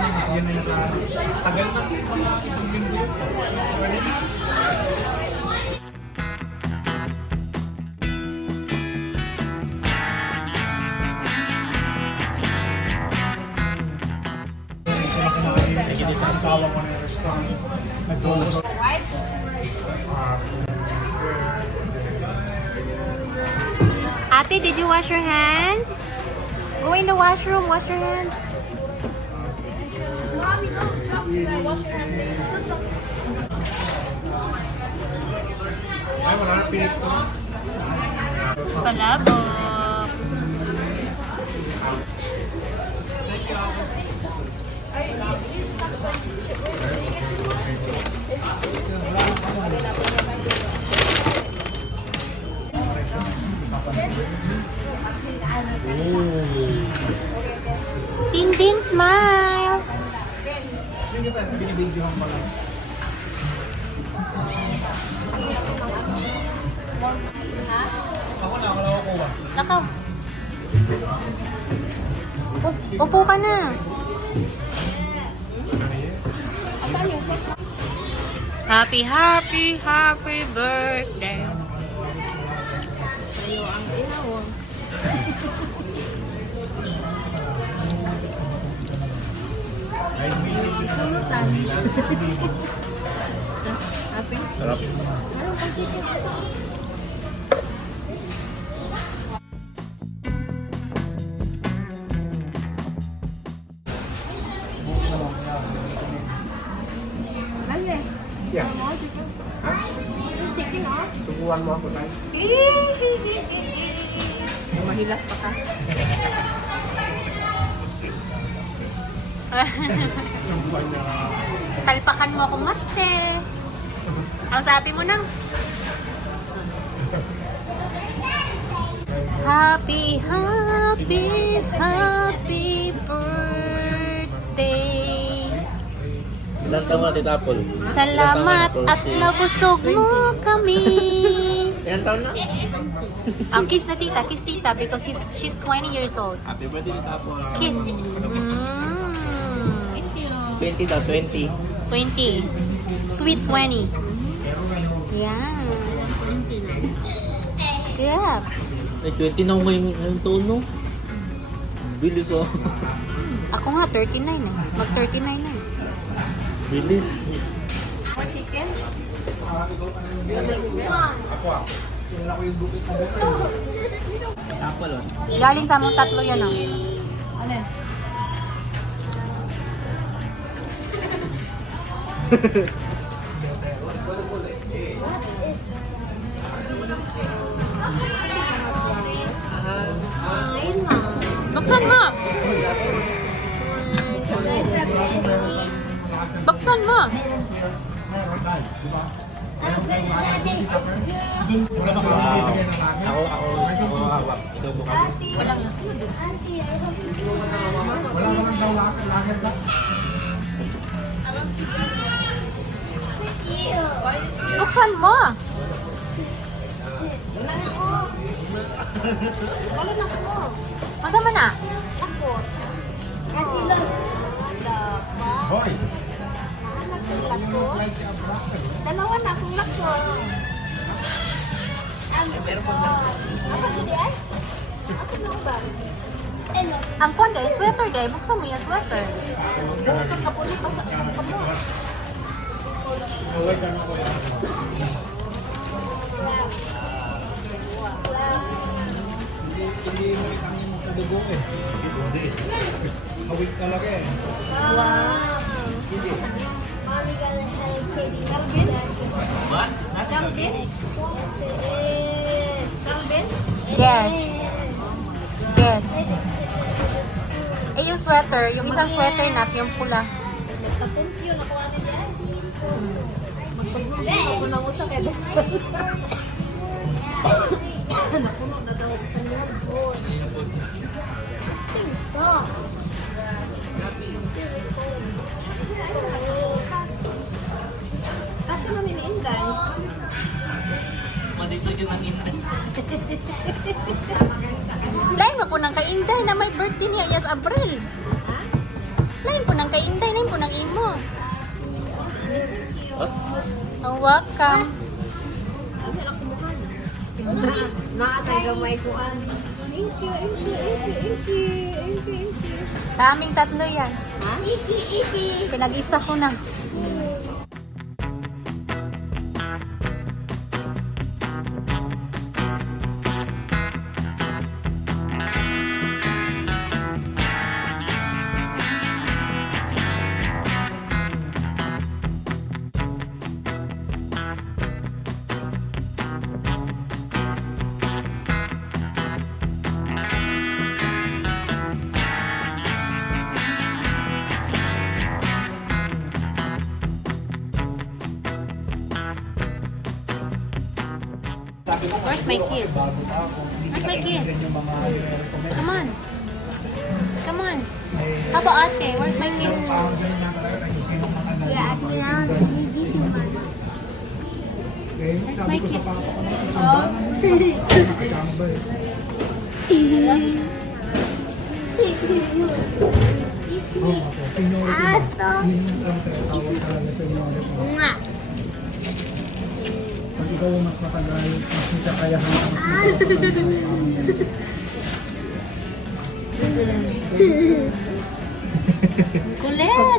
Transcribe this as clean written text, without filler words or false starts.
Yan na tagal na mga isang linggo. Tawag ko na yung restaurant. Nag-focus. Ate, did you wash your hands? Go in the washroom, wash your hands. Ay, wala na finish ko. Palabok. Tintin, smile. Sige ba, binibidyohan ko lang. Ako na, wala ko kuha. Nakaw. Upo ka na. Happy, happy, happy birthday. Sa'yo ang tinawag. Pulutan. Happy? Sarap. Parang pagkikit. Yeah. Ha? Sige, no? Subuhan mo ako tayo. Mahilas pa ka. Subuhan niya. Talpakan mo akong marse. Ang sabi mo nang. Happy, happy, happy birthday. Ilan taon na Tita Apple? Salamat at nabusog mo kami. Ilan taon na? Kiss na tita, kiss tita because she's 20 years old. Happy birthday Tita Apple. Kiss. 20 daw, 20. 20. Sweet 20. Yeah. Yeah. Ay, 20 na ako ngayong taon, no? Bilis, oh. Ako nga, 39 eh. Mag-39 na eh. Bilis. More chicken? Ako. Wala ko yung bukit na bukit. Apple, oh. Galing sa mong tatlo yan oh. Alin? Buksan mo! Buksan mo! Ako hawak. Ikaw bukas. Walang na. Wala naman daw lakad ba? Buksan mo! Masa mo na? Hoy! Dalawa na akong lako. Apa tadi ay? Asa na ba? Ang kwan guys, sweater guys. Buksan mo yung sweater. Ito kapulit pa sa kamo. Huwag ka na ko yan. Hindi mo itangin mo sa dugo eh. Hindi. Hawig talaga eh. Wow. Hindi. Mommy gonna have Katie. Calvin? What? It's not Calvin? Calvin? Yes. Yes. Eh yung sweater, yung isang sweater nat, yung pula. Nagpa-confuse ako ano diyan. Magpag-confuse ako nang usa kay napuno na daw sa loob. So, kasi namin ni Inday. Madisog yun ang intan. Lain mo po ng kay Inday na may birthday niya yes April. Lain po ng Kay Inday na po nang imo. Ah? Ang welcome. Nakatang gamay ko. Thank you, thank you, thank you, thank you, thank you. Kaming tatlo yan. Ha? Iki. Pinag-isa ko na. Where's my kiss? Where's my kiss? Come on. Come on. How about ate? Where's my kiss? Yeah, ate na. Hindi si mama. Where's my kiss? Oh. Ato. Nga. Pag ikaw mas matagal, mas may kakayahan ang Kulit.